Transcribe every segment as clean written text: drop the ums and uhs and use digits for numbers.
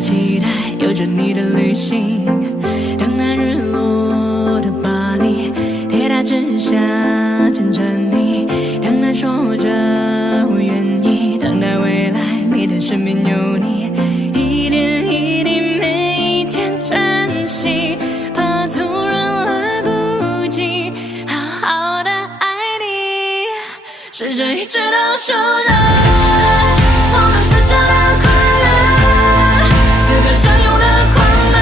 期待，有着你的旅行。等那日落的巴黎，铁塔之下牵着你，等那说着我愿意，等待未来你的身边有你，一点一滴每一天珍惜，怕突然来不及好好的爱你，试着一直都守着我们剩下的快乐，此刻相拥的快乐，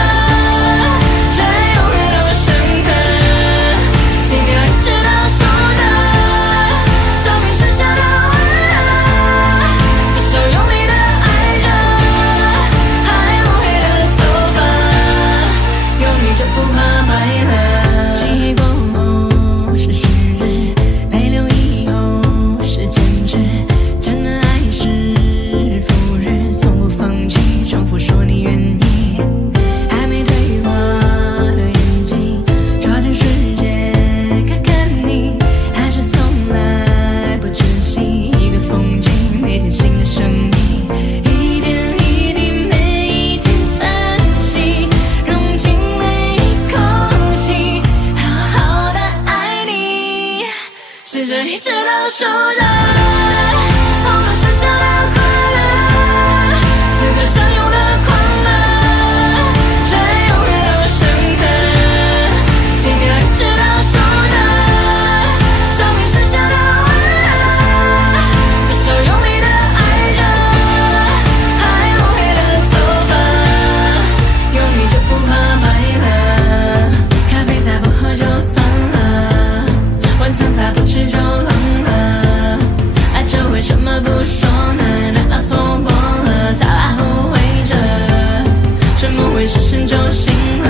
却永远都深刻，心跳一直都守着生命剩下的温热，这首用力的爱着，还无悔的走吧，有你就不怕白了。记忆过后是旭日，泪流以后是坚持，真的爱是复日，从不放弃，重复说你愿意，还没对话的眼睛，抓紧时间看看你，还是从来不珍惜一个风景，每天新的生命，一点一滴每一天珍惜，融进每一口气，好好的爱你，试着一直都守着我们剩下的快乐，此刻相拥的快乐，却永远都深刻，心跳一直都守着生命剩下的温热，这首用力的爱着，还无悔的走吧，有你就不怕白了，咖啡再不喝就算了，晚餐再不吃就冷了，爱着为什么不说呢？难道错过了才来后悔着？沉默会是深就醒了，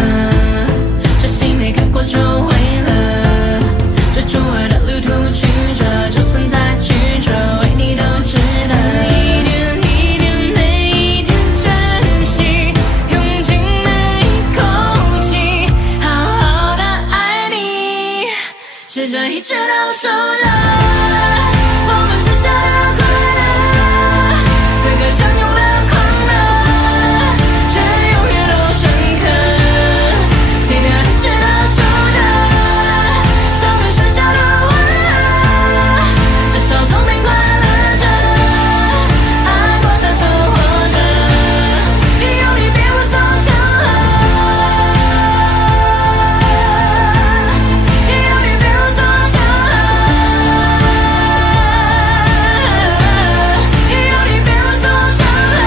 这心没开过就毁了，这初二的旅途曲折，就算再曲折，为你都值得。一点一点每一天珍惜，用尽每一口气，好好的爱你，试着一直都守着我们剩下的快乐，此刻相拥的快乐，却永远都深刻，心跳一直都守着生命剩下的温热，至少聪明快乐着，爱过才算活着，有你别无所求了，有你别无所求了，有你别无所求了，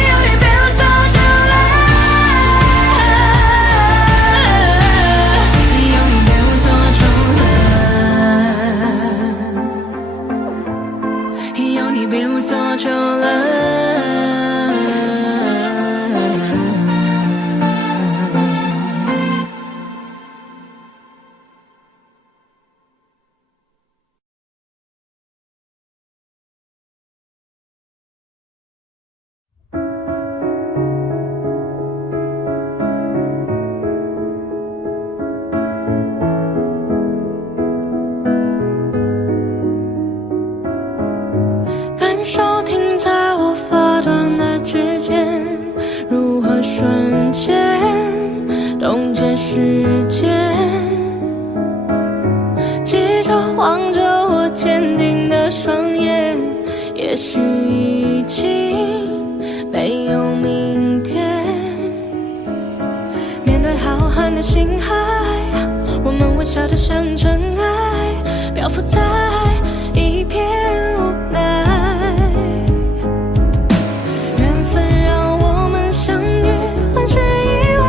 有你别无所求了，有你别无所求了，有你别无所求了。感受停在我发端的指尖，如何瞬间冻结时间，记着望着我坚定的双眼，也许已经没有明天，面对浩瀚的星海，我们微笑得像尘埃，漂浮在一片无奈，缘分让我们相遇，很是意外，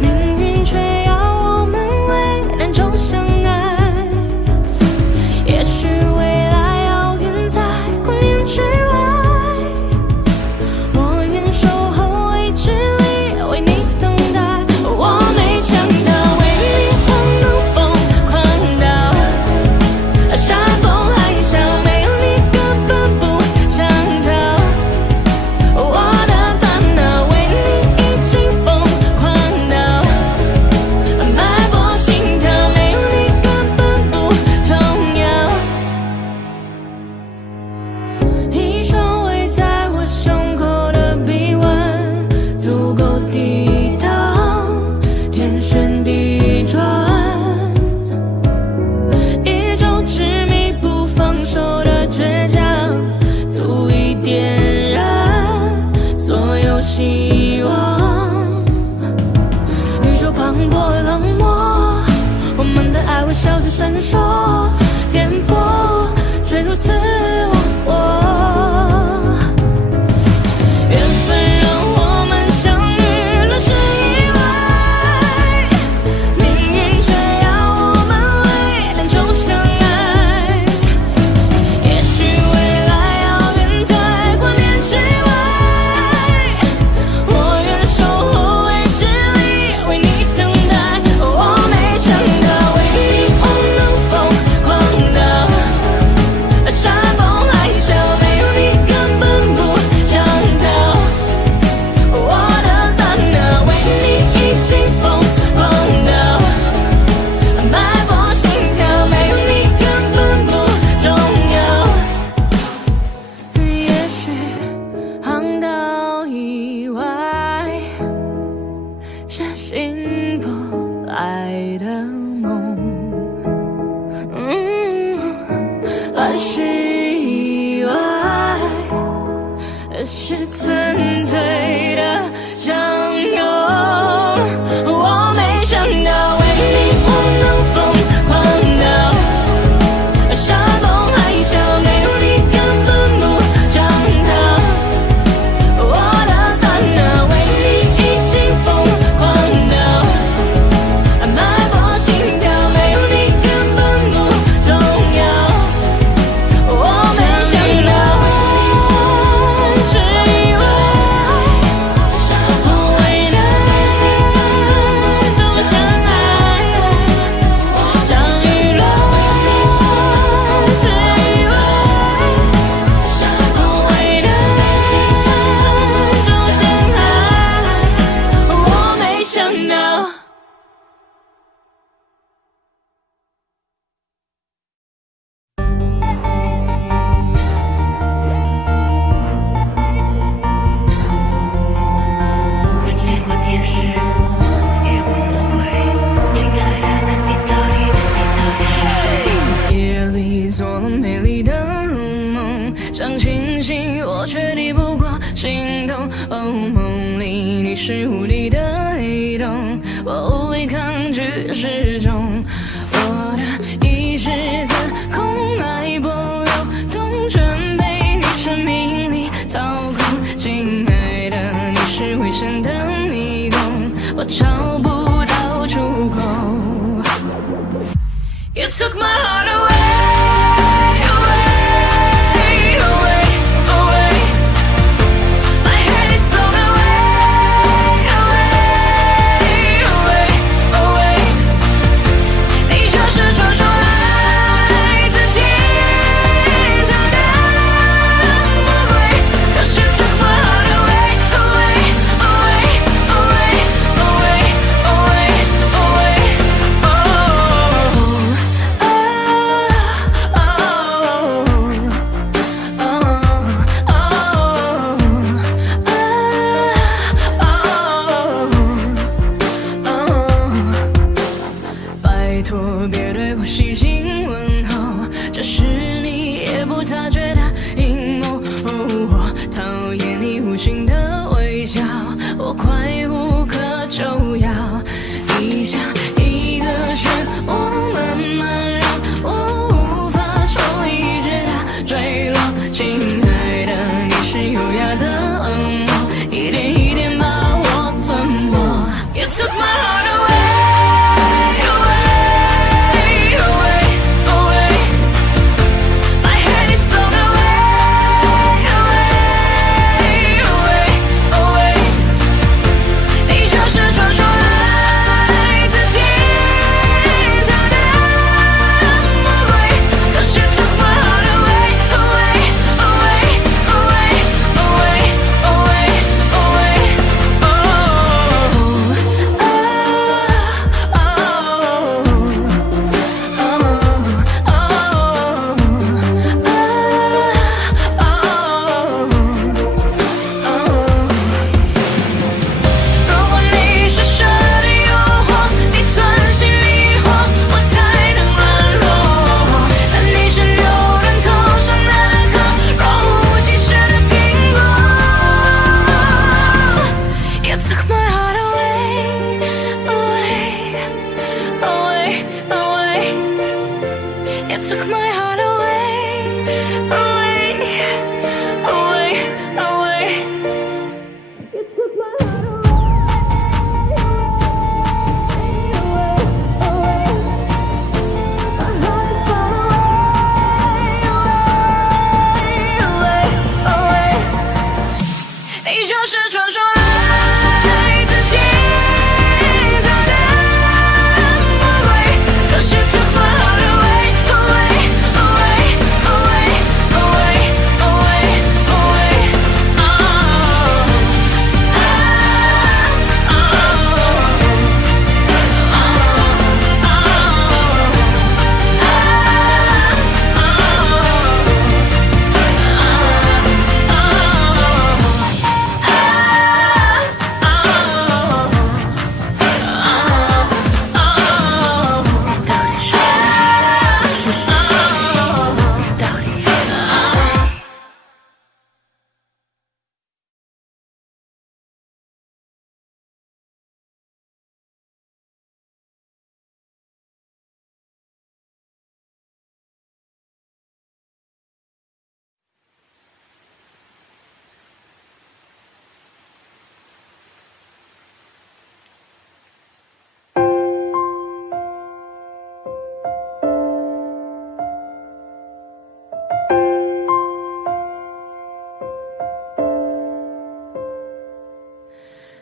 命运却要我们为难中相爱，也许未来遥远在光年之外，我愿守候未知里为你等待，我没想到为你狂怒疯狂到人说颠簸却如此活泼。缘分让我们相遇了是意外，命运却要我们为两种相爱。也许未来遥远在观念之外，我愿守候未知里为你等待。我没想到为你我能疯狂到山崩海啸，没有你根本不想逃。我的大脑为你已经疯狂到脉搏心跳，没有你根本不重要。也许航道以外是醒不来的梦，还是意外，是纯粹的相拥。我没想到为你我能疯狂到山崩海啸，没有你根本不想逃。我的大脑为你已经疯狂到脉搏心跳，没有你根本不重要。我没想到是意外，无谓的都相爱，相遇了是意外，无谓的都相爱，我没想到。我见过天使，遇过魔鬼，亲爱的，你到底是谁？夜里做了美丽的梦，想清醒我却抵不过心动。哦，梦里你是无敌的黑洞，我无力抗拒失重。我的意识自空脉搏流动，全被你生命力操控。亲爱的，你是危险的迷宫，我找不到出口。You took my heart away, away, away, away. My head is blown away, away, away, away. 你就是传说来自天堂的魔鬼。Cause you took my heart away, away, away, away, away, away, away.拜托别对我细心问候，这是你也不察觉的阴谋。我讨厌你无情的微笑，我快无可救药。你像一个漩涡慢慢让我无法抽离直到坠落。亲爱的，你是优雅的恶魔，一点一点把我吞没。You took my heart away, away, away. took my heart away, away, away, away. You took my heart away, my heart is far away, away, away. 你就是传说来自天上的魔鬼 'Cause you took my heart away, away, away, away, away, away, away. Oh,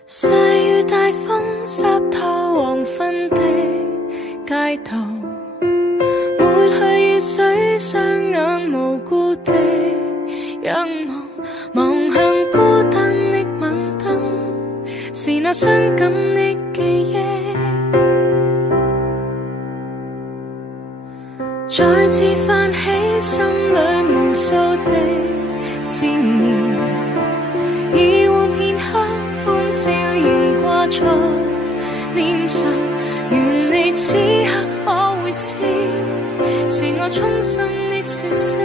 細雨大風濕透黃昏的街道，抹去雨水，雙眼無辜地仰望，望向孤單的晚燈，是那傷感的記憶，再次泛起心裏無數的思念，以往片刻歡笑仍掛在臉上，願你此刻可會知，是我衷心的說聲。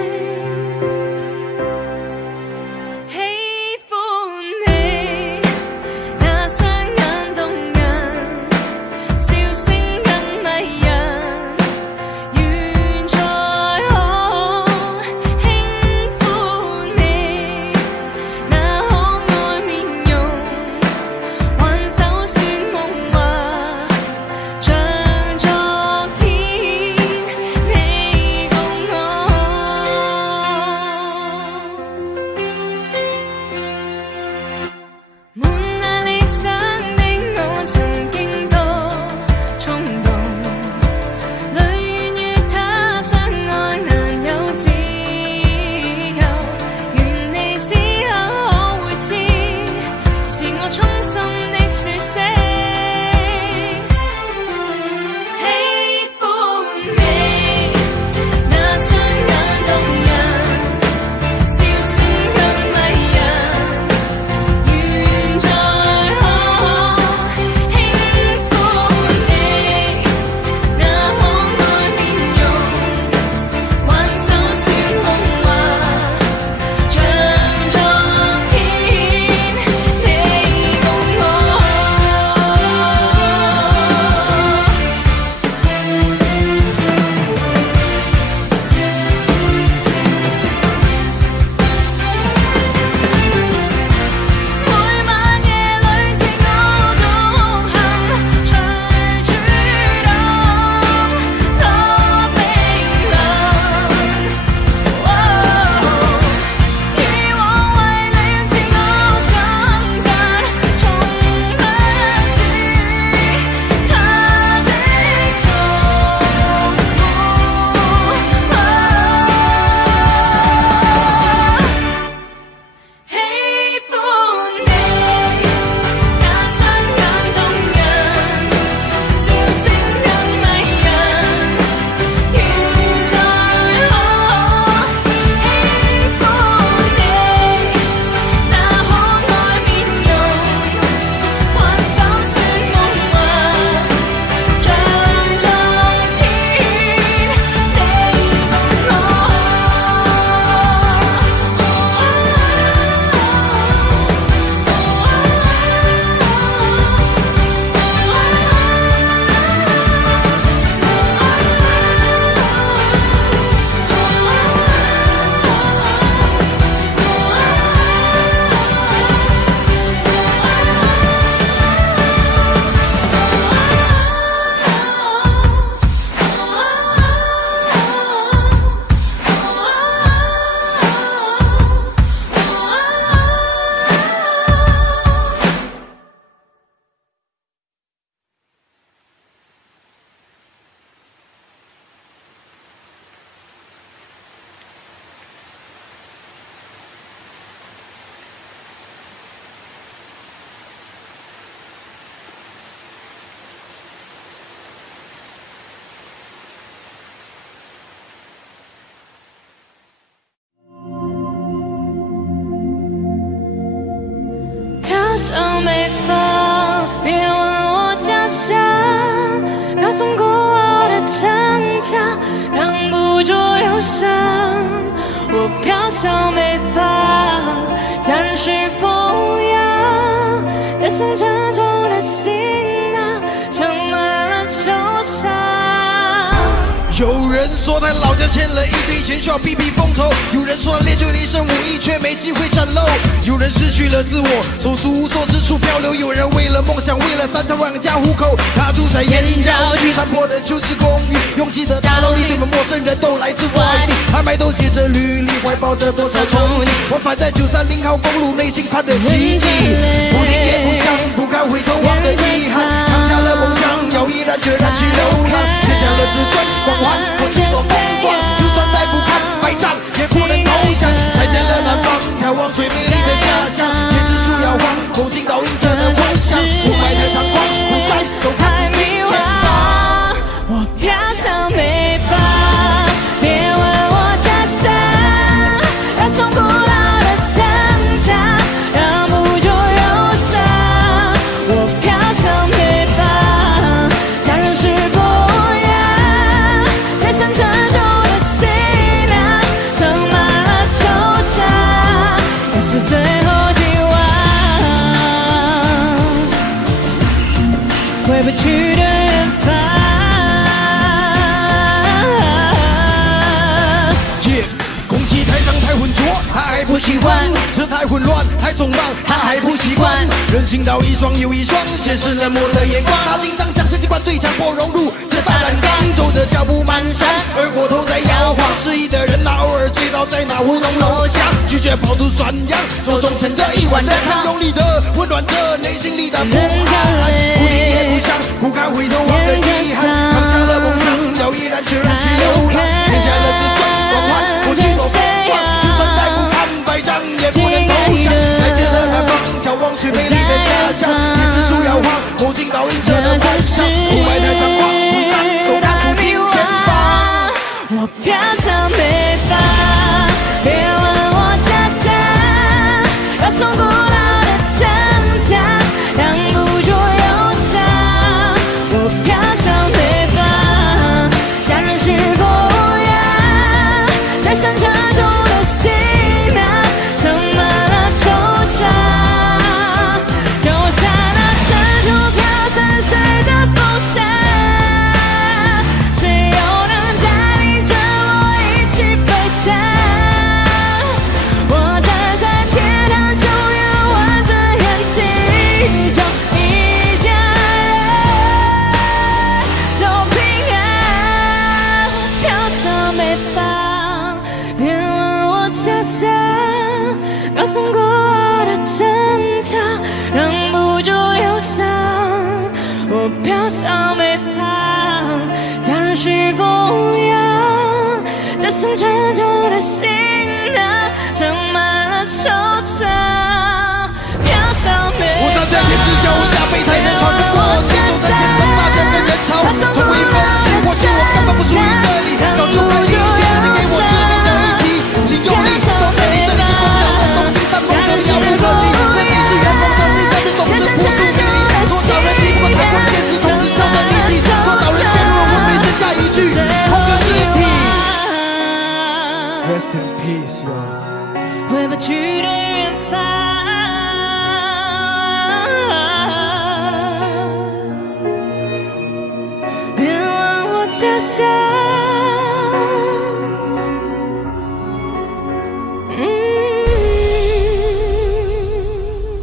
向北方，别问我家乡，高耸古老的城墙，挡不住忧伤。我飘向北方，家人是风扬，在乡沉重的行囊，盛满了惆怅。有人说他老家欠了一堆钱，需要避避风头；有人说他练就了一身武艺，却没机会展露；有人失去了自我，手足无措，四处漂流；有人为了梦想，为了3餐养家糊口，他住在燕郊区残破的旧式公寓，拥挤的大楼里，对面陌生人都来自外地，他们都写着履历，怀抱着多少憧憬。我反在930号公路，内心盼着奇迹，不听也不想，不敢回头望的遗憾，扛下了梦想，要毅然决然去流浪，写下了自尊光环。我几多风光，就算再不堪百战，也不能投降。再见了南方，眺望最美丽的家乡。椰子树摇晃，头顶倒映着的幻想。雾霾太猖狂，不再都看不清前方。我飘向北方，别问我家乡，高耸古老的城墙，挡不住忧伤。我飘向北方，家人是不沉重的行囊，盛满了惆怅，也是最后希望，回不去的远方。空气太脏太浑浊，他还不喜欢；这太混乱太匆忙，他还不习惯。人行道一双又一双，现实冷漠的眼光。他紧张将自己灌最强迫融入这大染缸，走着脚步蹒跚，而火头在摇晃。失意的人那偶尔醉倒在那胡同楼下，拒绝饱读涮羊，手中盛着一碗热汤，用力的温暖着内心里的不安。不听也不想，不敢回头望的遗憾，扛下了梦想，要毅然决然去流浪，写下了自尊光环。过去多风光，就算再不堪百战，也不能投降。再见了南方，眺望最美丽的家乡。椰子树摇晃，头顶倒映着的幻想。雾霾太猖狂，不散都看不清前方。我飘向北方，别问我家乡，高耸古老的城墙，挡不住忧伤。我飘向北方，家人是不扬，在乡沉重的行囊，盛满了惆怅。就像那深处飘散水的风沙，谁又能带领着我一起飞翔？我站在天堂，就要望着眼睛中一家人都平安。飘向北方，别问我家乡，高耸古老的城墙，挡不住忧伤。我飘向北方，家人是风扬，这层沉重的行囊，盛满了惆怅。飘向北方，我站在天之脚下，被才能穿不过，行走在前方大家的人潮，从未分析，或许我根本不属于这里，早就该理解了你给我致命的一击，请用力，走这里，这里是梦想的东西，但梦想遥不可及，这里是远方，这里在这总是扑朔迷离，多少人敌不过太过的坚持，同时交战逆境，多少人陷入了昏迷，剩下一具空的尸体。Rest in peace, yo. 回不去的远方，别问我家乡。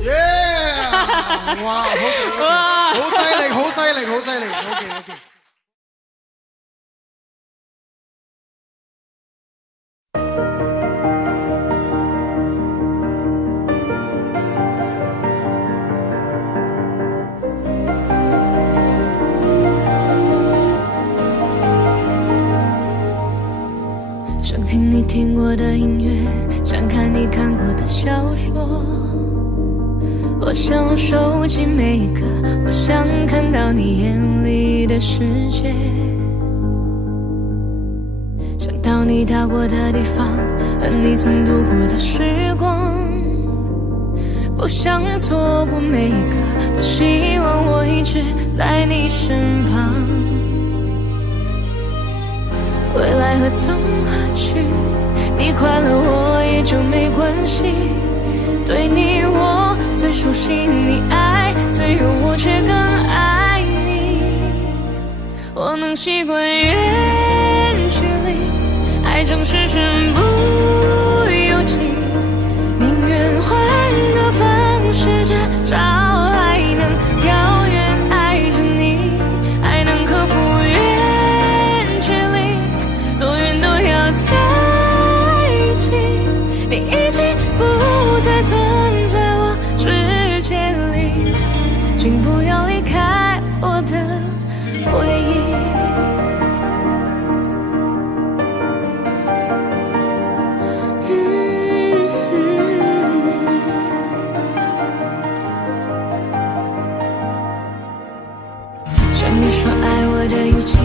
Yeah！ 哇，好犀利，好犀利，好犀利。OK。想听你听过的音乐，想看你看过的小说，我想收集每一个，我想看到你眼里的世界，想到你到过的地方和你曾度过的时光，不想错过每一个，多希望我一直在你身旁。未来何从何去，你快乐我也就没关系。对你我最熟悉，你爱最有我却更爱你。我能习惯远距离，爱总是身不由己，宁愿换个方式，至少还能遥远爱着你，还能克服远距离，多远都要在一起。你已经不再存在我世界里，请不要离开我的回忆。像你说爱我的语气，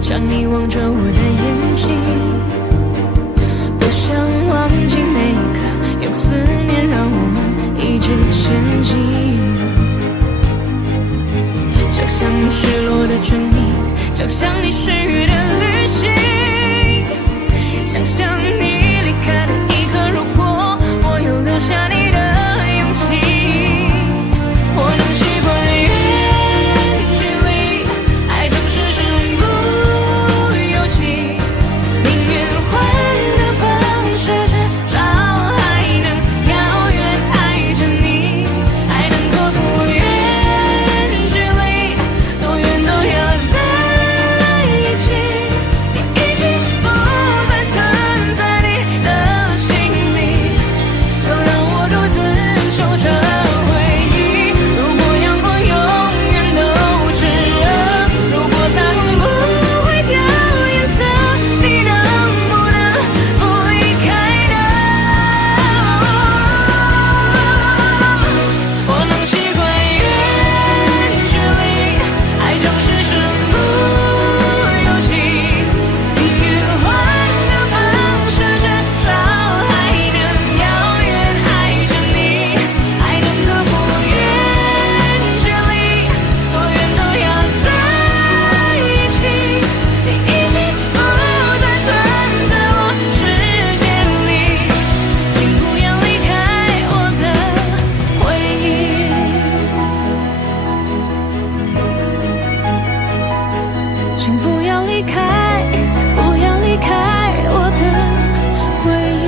像你望着我的眼睛，不想忘记每一刻，用思念让我们一直前进。想象你失落的唇印，想象你失语的旅行，想象你离开的一刻，如果我有留下你的勇气，我能习惯远距离，爱总是身不由己，宁愿换个方式，至少还能遥远爱着你，还能克服远距离，多远都要在一起。你已经不再存在你的心里，就让我独自守着回忆。如果阳光永远都炙热，如果彩虹不会掉颜色，你能不能不离开呢？我能习惯远距离，爱总是身不由己，宁愿换个方式，至少还能遥远爱着你，还能克服远距离，多远都要在一起。你已经不再存在我世界里，请不要离开我的回忆，请不要离开，不要离开我的回忆。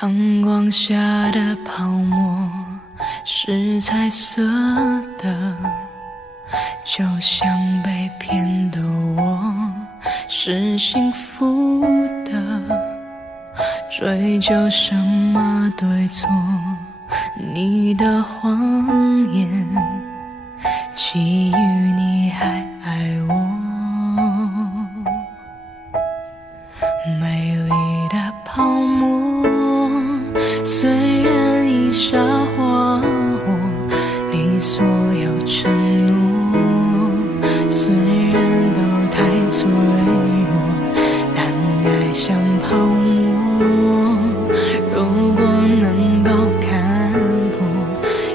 阳光下的泡沫是彩色的，就像被骗的我是幸福的，追究什么对错，你的谎言基于你还爱我，美丽的泡沫虽然已沙化我，你所有承诺虽然都太脆弱，但爱像泡沫，如果能够看破，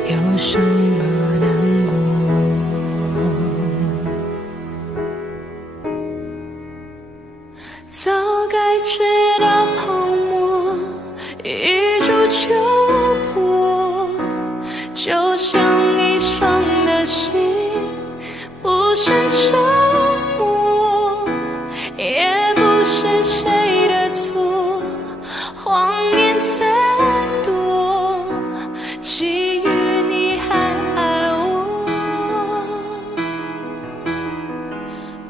有什么难过？早该知道泡沫一触就破，就像一伤的心不是折磨，也不是谁的错，谎言再多，基于你还爱我，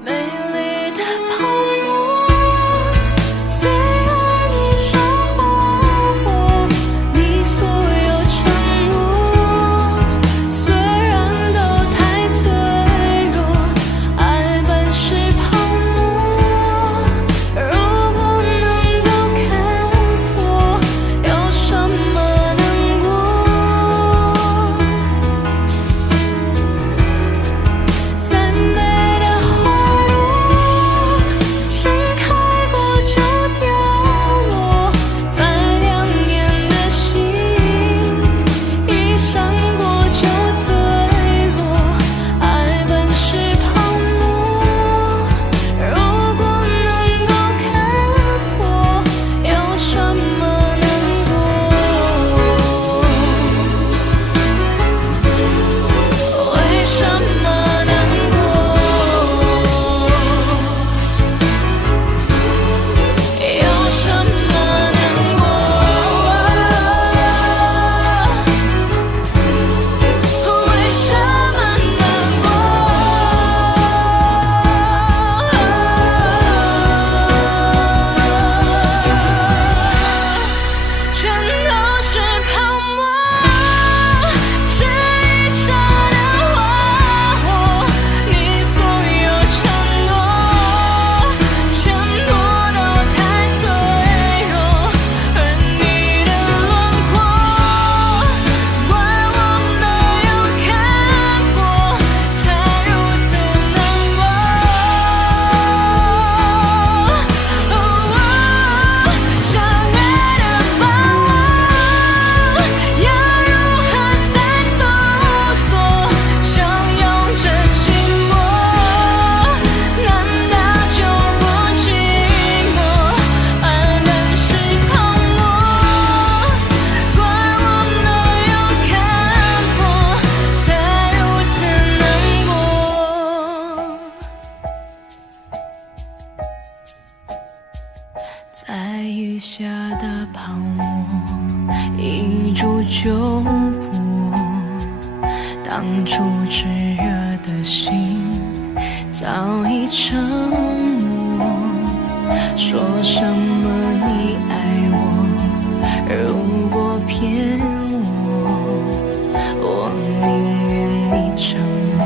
美丽的泡沫虽然已沙化我，你所有承诺虽然都太脆弱，爱本是泡沫，如果能够看破，有什么难过？再美的花朵盛开过就凋落，再亮眼的星一闪过就坠落，爱本是泡沫，如果能够看破，有什么难过？为什么难过？有什么难过？为什么难过？全都是泡沫，是一刹的花火，你所有承诺全部都太脆弱，而你的轮廓怪我没有看破，才如此难过。相爱的把握，要如何再搜索？相拥着寂寞，难道就不寂寞？爱本是泡沫，怪我没有看破，才如此难过。在雨下的泡沫一触就破，当初炙热的心早已沉默，说什么你爱我，如果骗我宁愿你沉默。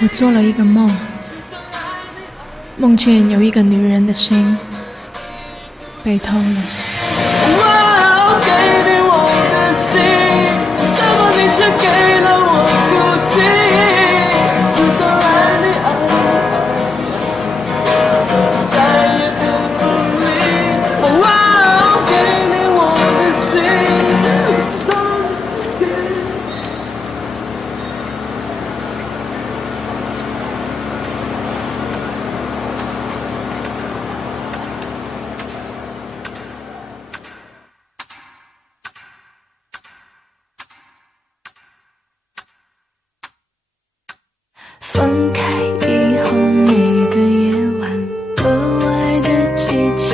我做了一个梦，梦见有一个女人的心被偷了。我给你我的心，什么你却给了我哭泣，就算爱你爱你，再也不分离。我给你我的心，都给。分开以后，每个夜晚格外的寂静，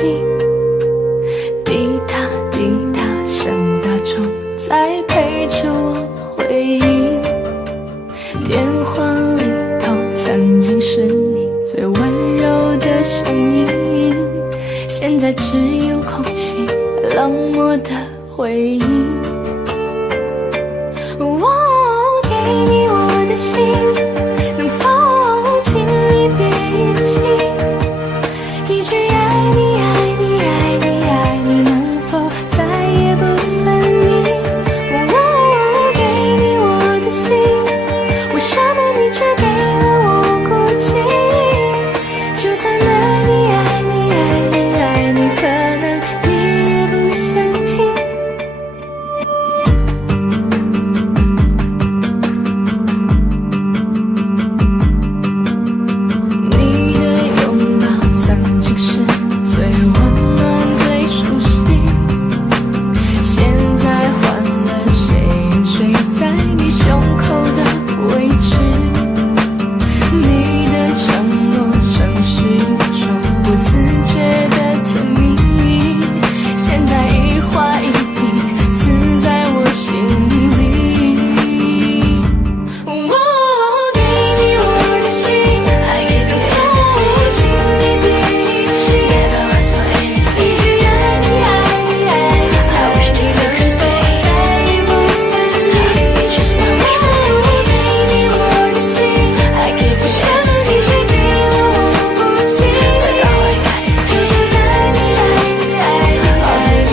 滴答滴答，像大钟在陪着我回忆。电话里头曾经是你最温柔的声音，现在只有空气冷漠的回忆。我给你我的心，能否请你别遗弃？一句爱你爱你爱你爱你，能否再也不分离？我给你我的心，为什么你却给了我孤寂？就算爱你爱你爱你爱你，可能你也不想听。你的拥抱曾经是最温暖最熟悉，现在换了谁在你胸口的位置。你的承诺曾是一种不自觉的甜蜜，现在一花一地刺在我心里。我给你我的心，能否请你别遗弃？一句爱你爱你爱你爱你，能否再也不分离？我给你我的心，为什么你却给了我孤寂？就算爱你爱你爱你爱你，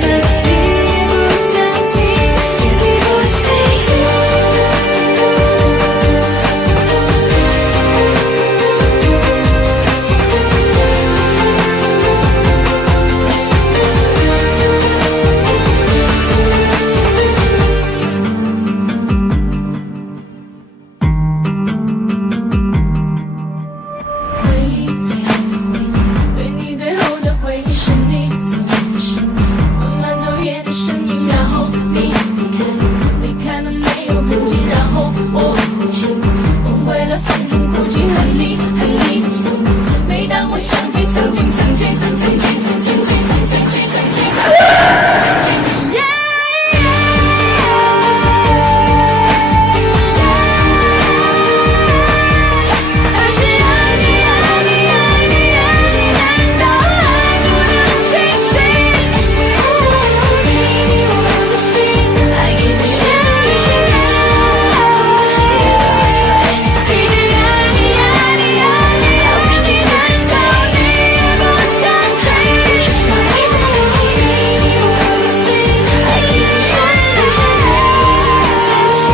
可能你也不想听，你不想听。回忆最后的回忆，对你最后的回忆，是你走的声音，慢慢走远的声音，然后你离开了没有痕迹，然后我哭泣，梦回了风中哭泣，恨你恨你想你。每当我想起曾经曾经曾经曾经曾经曾经曾经曾经。还是爱你爱你爱你爱你，难道爱不能清醒？我给你我的心，为什么你却给了我孤寂？一句爱你爱你爱你爱你，难道你也不想听？我给你我的心，为什么你却给了我真心？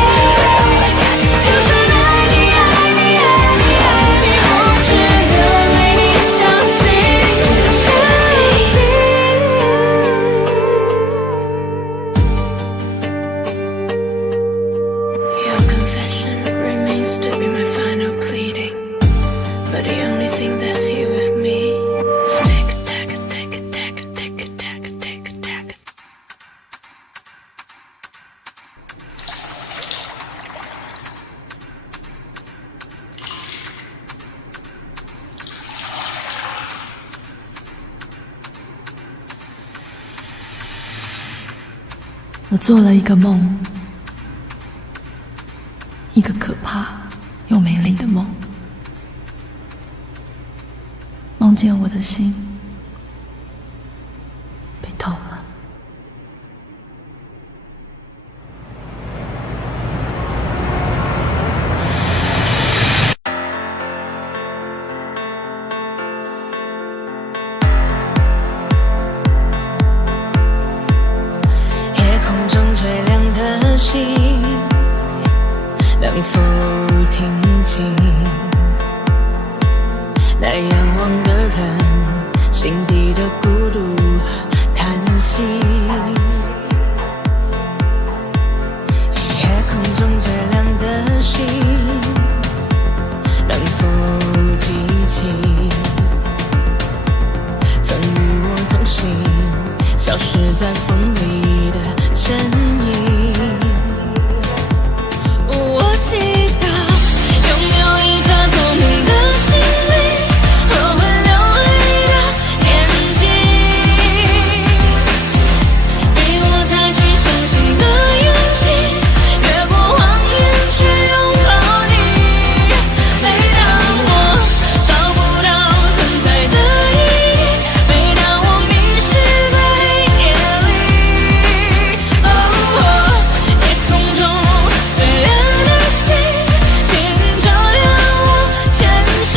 就算爱你爱你爱你爱你，我只能为你相信，相信。Your confession remains to be my final pleading, but the only thing that's here with me is tick tack tick tack tick tack tick tack. 我做了一个梦，一个可怕又美丽的梦，梦见我的心被偷了。能否听清那仰望的人心底的孤独叹息？夜空中最亮的星，能否记起曾与我同行，消失在风里的身影？我祈祷拥有一颗透明的心灵和会流泪的眼睛，给我再去相信的勇气，越过谎言去拥抱你。每当我找不到存在的意义，每当我迷失在黑夜里，夜空中最亮的星，请照亮我前行。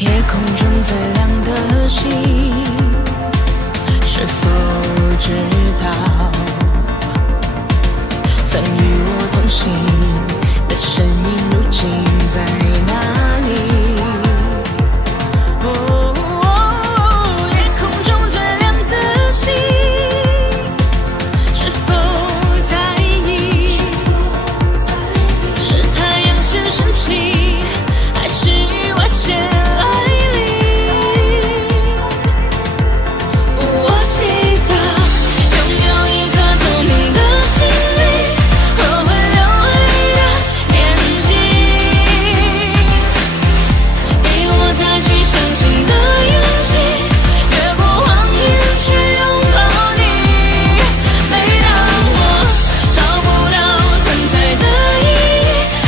夜空中最亮的星，是否知道曾与我同行的身影如今在哪里？夜空中最亮的星，是否在意？是太阳先升起，还是意外先来临？我祈祷拥有一颗透明的心灵和会流泪的眼睛，给我再去相信的勇气，越过谎言去拥抱你。每当我找不到存在的意义，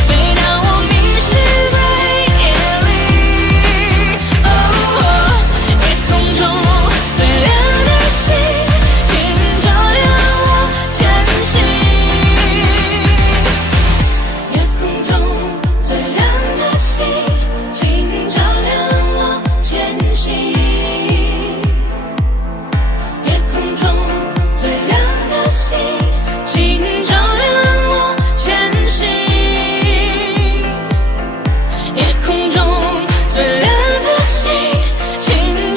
每当我迷失在黑夜里，夜空中最亮的星，请照亮我前行。夜空中最亮的星，请照亮我前行。夜空中最亮的星，请照亮我前行。夜空中最亮的星，请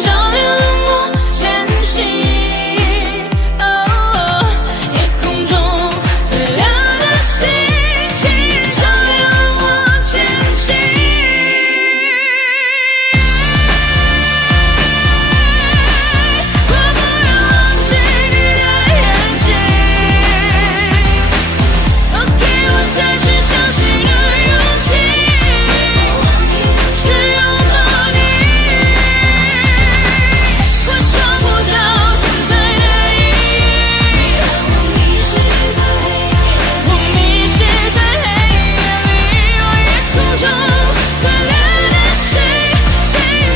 照亮我前行。夜空中最亮的星，请照亮我前行。我不要忘记你的眼睛，给我再去相信的勇气，去拥抱你。我找不到存在的意义，我迷失在黑夜里。夜空中最亮的星，请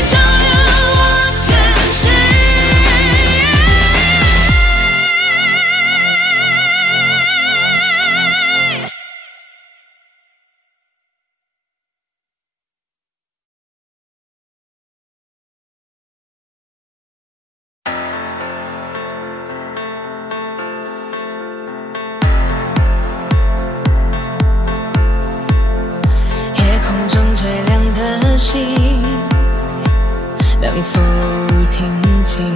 照亮我前行。夜空中最亮的星，能否听清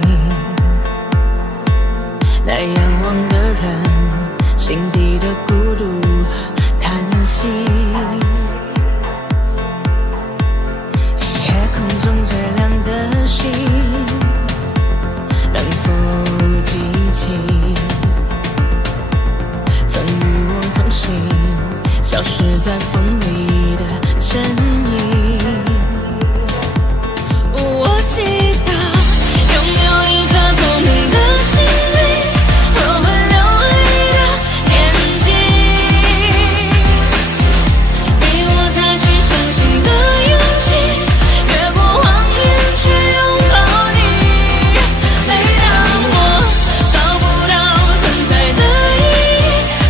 那仰望的人心底的孤独叹息？夜空中最亮的星，能否记起曾与我同行，消失在风里的身影？我祈祷拥有一颗透明的心灵和会流泪的眼睛，给我再去相信的勇气，越过谎言去拥抱你。每当我找不到存在的意义，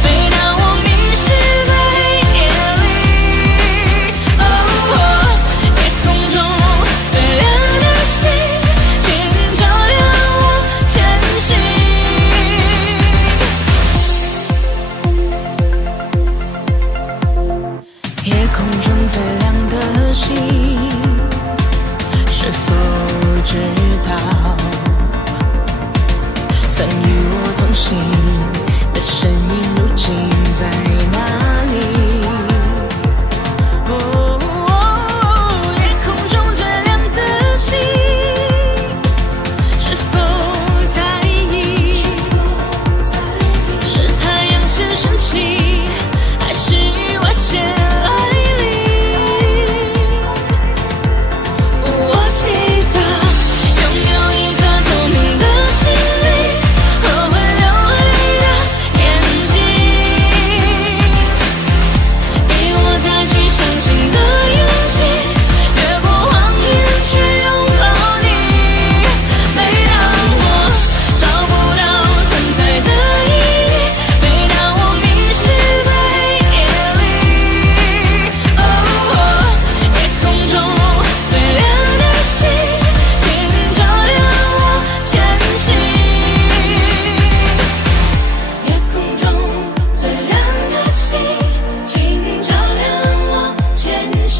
每当我迷失在黑夜里，空中最亮的星，是否知道曾与我同行的身影如今在哪里？夜空中最亮的星，是否在意？是太阳先升起，还是意外先来临？我祈祷拥有一颗透明的心灵和会流泪的眼睛，给我再去相信的勇气，越过谎言去拥抱你。每当我找不到存在的意义，每当我迷失在黑夜里，夜空中最亮的星，请照亮我前行。夜空中最亮的星，请照亮我前行。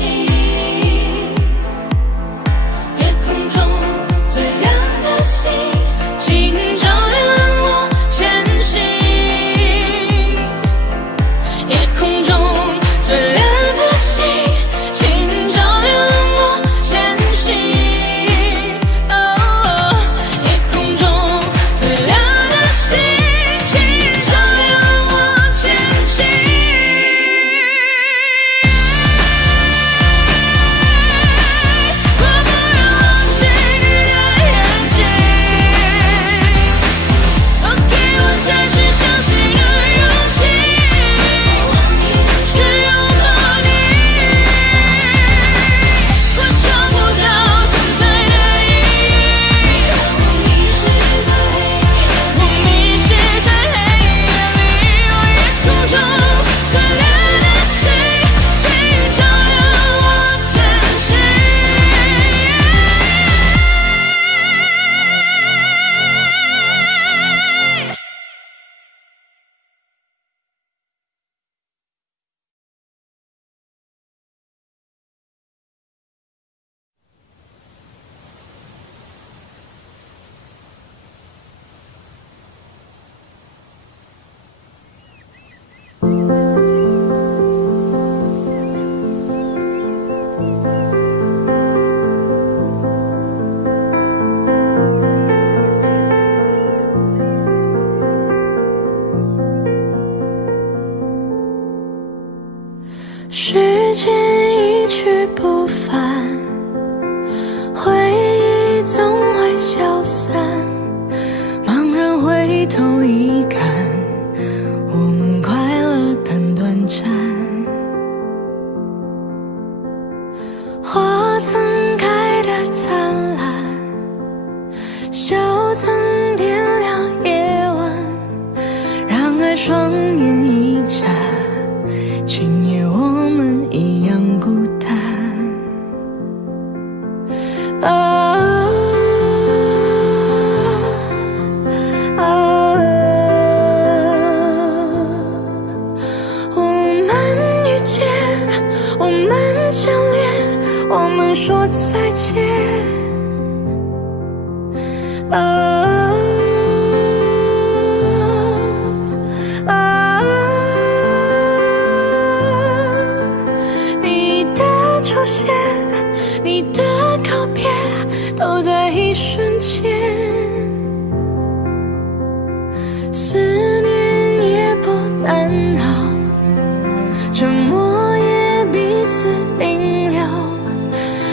夜空中最亮的星，请照亮我前行。夜空中最亮的星，请照亮我前行。夜空中最亮的星，请照亮我前行。我不让心你的眼睛，给我再去相信的勇气，去拥抱你。我找不到存在的意义，我迷失在黑夜里。夜空中最亮的星，请照亮我前行。时间一去不返，回忆总会消散。茫然回头一看，我们快乐但短暂。花曾开得灿烂，笑曾点亮夜晚，让爱双眼一眨，今夜我们一样孤单。我们遇见，我们相恋，我们说再见。你的出现，你的告别，都在一瞬间。思念也不难熬，沉默也彼此明了，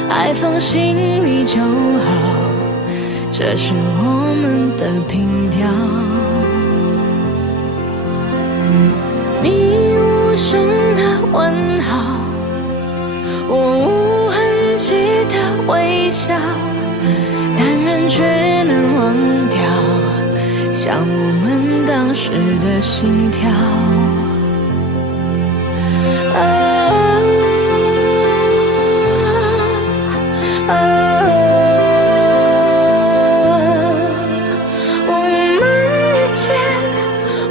爱放心里就好，这是我们的凭条。你无声的问好，我无痕迹的微笑，但人却能忘掉像我们当时的心跳。我们遇见，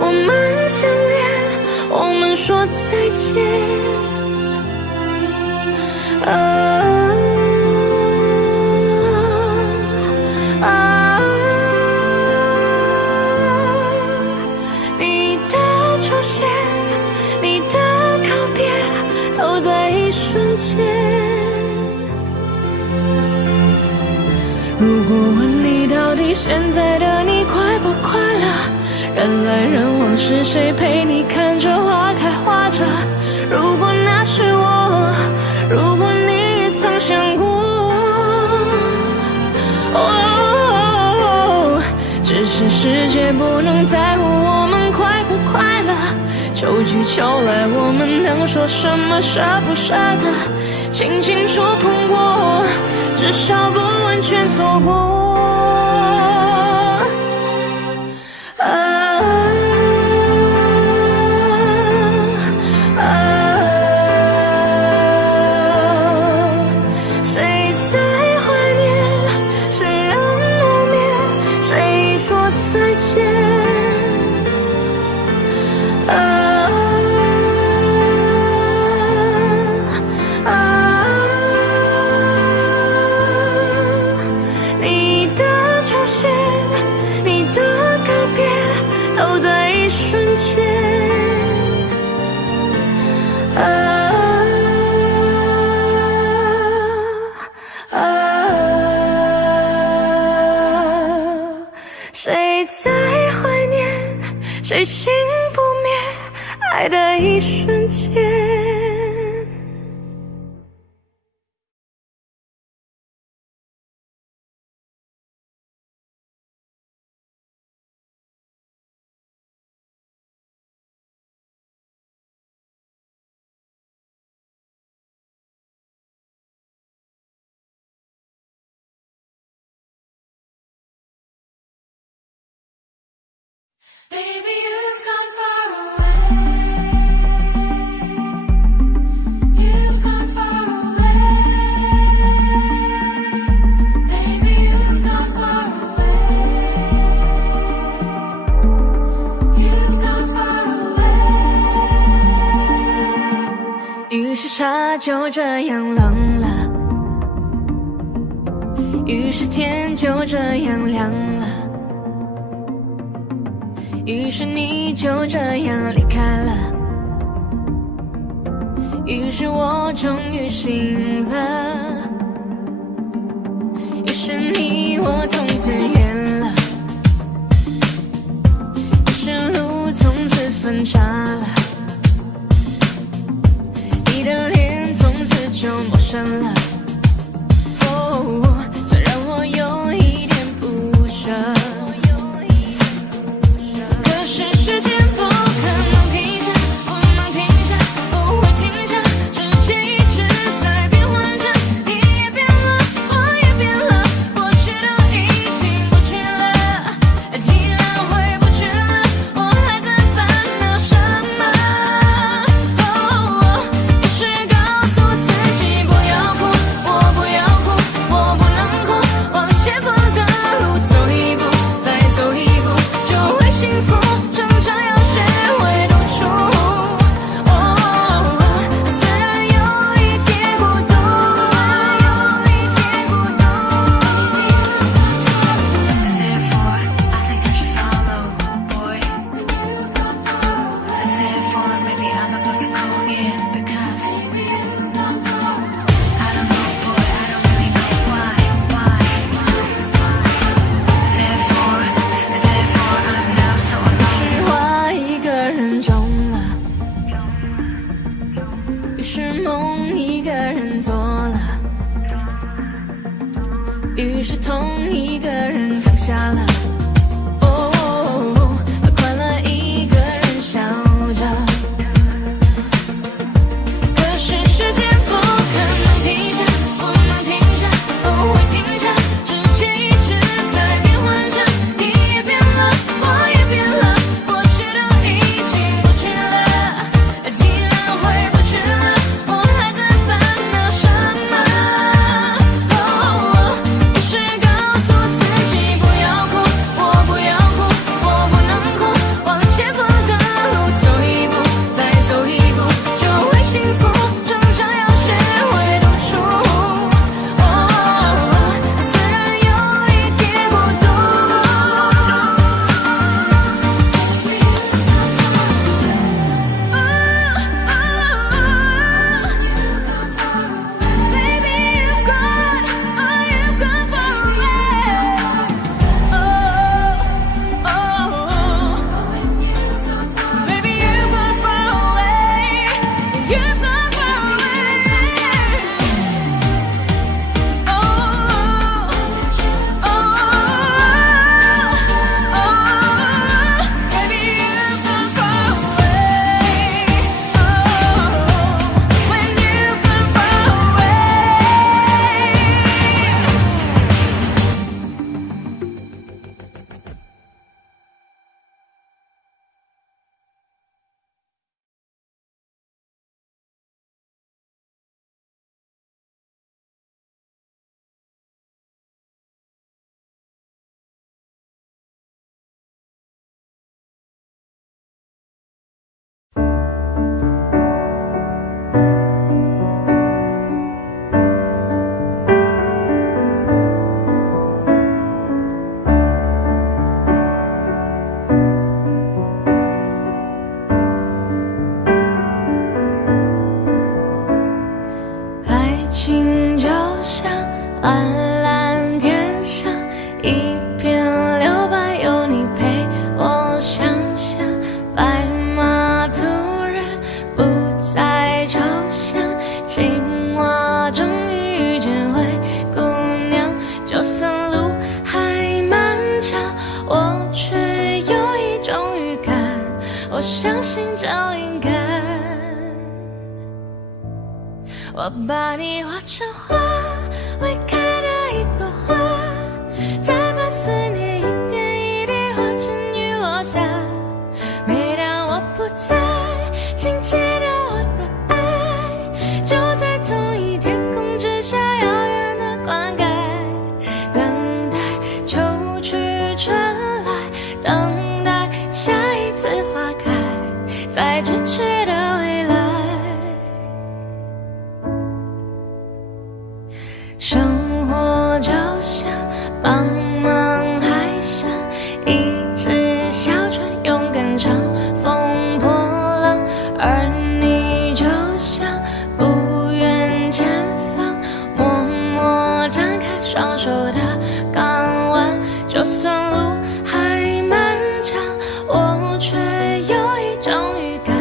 我们相恋，我们说再见。你的出现，你的告别，都在一瞬间。如果问你到底现在的你快不快乐，人来人往是谁陪你看着花开花着？如果那是我，如果你也曾想过，只是世界不能在乎我们快不快乐，秋去秋来我们能说什么舍不舍得？轻轻触碰过，至少不完全错过。谁在怀念？谁让磨灭？谁说再见？你的出现，你的告别，都在一瞬间。谁在怀念？谁心不灭？爱的一瞬间。Baby, you've gone far away. You've gone far away. Baby, you've gone far away. You've gone far away. 于是茶就这样冷了，于是天就这样凉了。于是你就这样离开了，于是我终于醒了，于是你我从此远了，于是路从此分岔了，你的脸从此就陌生了。虽然我有一点不舍，时间不可能停下，不能停下，不会停下，世界一直在变换着，你也变了，我也变了，过去都已经不去了，既然回不去了，我还在烦恼什么？于是告诉自己不要哭，我不要哭，我不能哭，往前方的路走一步，再走一步，就会幸福。于是同一个人放下了，快乐一个人笑着。可是时间不可能停下，不能停下，不会停下，世界一直在变换着，你也变了，我也变了，过去都已经不去了，既然回不去了，我还在烦恼什么？于是告诉自己不要哭。情就像蓝蓝天上一片留白，有你陪我想象，白马突然不再抽象，青蛙终于遇见灰姑娘。就算路还漫长，我却有一种预感，我相信找灵感。我把你画成花，会开的一朵花，再把思念一点一滴化成雨落下。每当我不在，请记得我的爱，就在同一天空之下，遥远的灌溉，等待秋去春来，等待下一次花开，在咫尺的未来。生活就像茫茫海上一只小船，勇敢乘风破浪，而你就像不远前方，默默张开双手的港湾。就算路还漫长，我却有一种预感，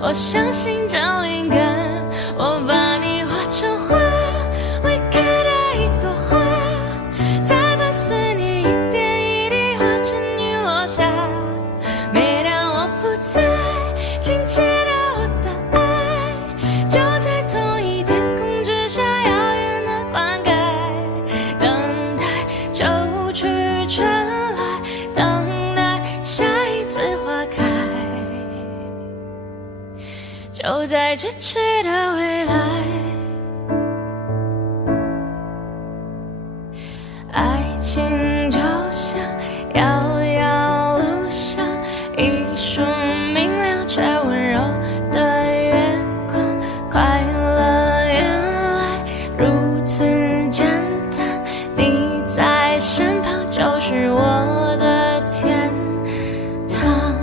我相信找灵感。我把你画成花，会开的一朵花，再把思念一点一滴化成雨落下。每当我不在，请记得我的爱，就在同一天空之下，遥远的灌溉，等待秋去春来，等待下一次花开，就在咫尺的未来。爱情就像遥遥路上一束明亮却温柔的月光，快乐原来如此简单，你在身旁就是我的天堂。